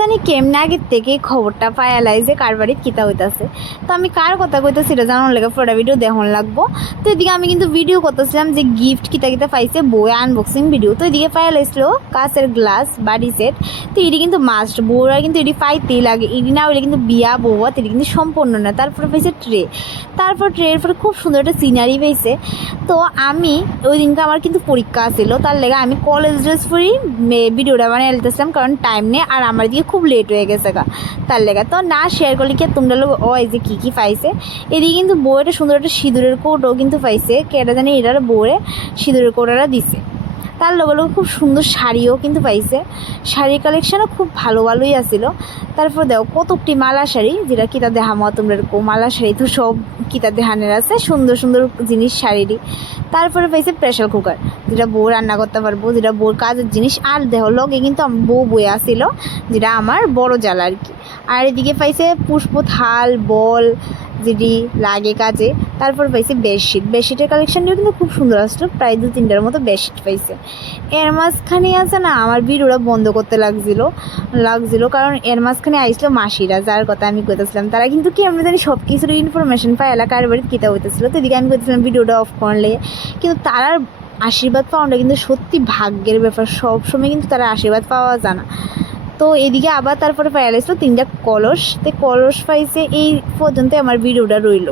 জানি কেমনে আগের থেকে খবরটা পায়ালাই যে কার বাড়ির কিতা হইতাছে। তো আমি কার কথা কইতেছি এটা জানার লেগে পুরোটা ভিডিও দেখান লাগবো। তো এদিকে আমি কিন্তু ভিডিও করতেছিলাম যে গিফট কিতা কিতা পাইছে বই আনবক্সিং ভিডিও। তো এদিকে পায়ালাইছিল কাঁচের গ্লাস বাড়ি সেট। তো এটি কিন্তু মাস্ট বউরা কিন্তু এটি পাইতেই লাগে, এটি না হইলে কিন্তু বিয়া বউয়া এটি কিন্তু সম্পূর্ণ না। তারপরে পাইছে ট্রে, তারপর ট্রের পরে খুব সুন্দর একটা সিনারি পাইছে। তো আমি ওই দিনকে আমার কিন্তু পরীক্ষা ছিল, তার লেগে আমি কলেজ ড্রেস পরি ভিডিওটা বানিয়ে এলতেছিলাম, কারণ টাইম নেই আর আমার দিকে খুব লেট হয়ে গেছে গা, তার লেগে তো না শেয়ার করলে কি তোমরা লোক ও এই যে কী কী পাইছে। এদিকে কিন্তু বউয়ের সুন্দর একটা সিঁদুরের কৌটাও কিন্তু পাইছে, কেটা জানি এটার বউয়ে সিঁদুরের কৌটাটা দিছে। তার লগে লগে খুব সুন্দর শাড়িও কিন্তু পাইছে, শাড়ির কালেকশানও খুব ভালো ভালোই আসিল। তারপর দেখো কতকটি মালা শাড়ি, যেটা কিতা দেখামো তোমরা এরকম মালা শাড়ি তো সব কিতা দেখানের আছে, সুন্দর সুন্দর জিনিস শাড়িরই। তারপরে পাইছে প্রেশার কুকার, যেটা বউ রান্না করতে পারবো, যেটা বউর কাজের জিনিস। আর দেখো লগে কিন্তু বউ বয়ে আসিল, যেটা আমার বড় জ্বালা আর কি। আর এদিকে পাইছে পুষ্প থাল বল যেটি লাগে কাজে। তারপর পাইছে বেডশিট, বেডশিটের কালেকশানটিও কিন্তু খুব সুন্দর আসলো, প্রায় 2-3টার মতো বেডশিট পাইছে। এর মাঝখানে আছে না আমার ভিডিওটা বন্ধ করতে লাগছিল, কারণ এর মাঝখানে আইসলো মাসিরা, যার কথা আমি কইতেছিলাম। তারা কিন্তু কি আমরা জানি সব কিছুর ইনফরমেশন পাই এলাকার বাড়িতে কিতা হইতেছিল। তো এদিকে আমি কইতেছিলাম ভিডিওটা অফ করলে, কিন্তু তারার আশীর্বাদ পাওয়াটা কিন্তু সত্যি ভাগ্যের ব্যাপার, সবসময় কিন্তু তারা আশীর্বাদ পাওয়া যায় না। তো এদিকে আবার তারপরে পাইয়া লাগছিল 3টা কলস, তো কলস পাইছে। এই পর্যন্ত আমার ভিডিওটা রইল।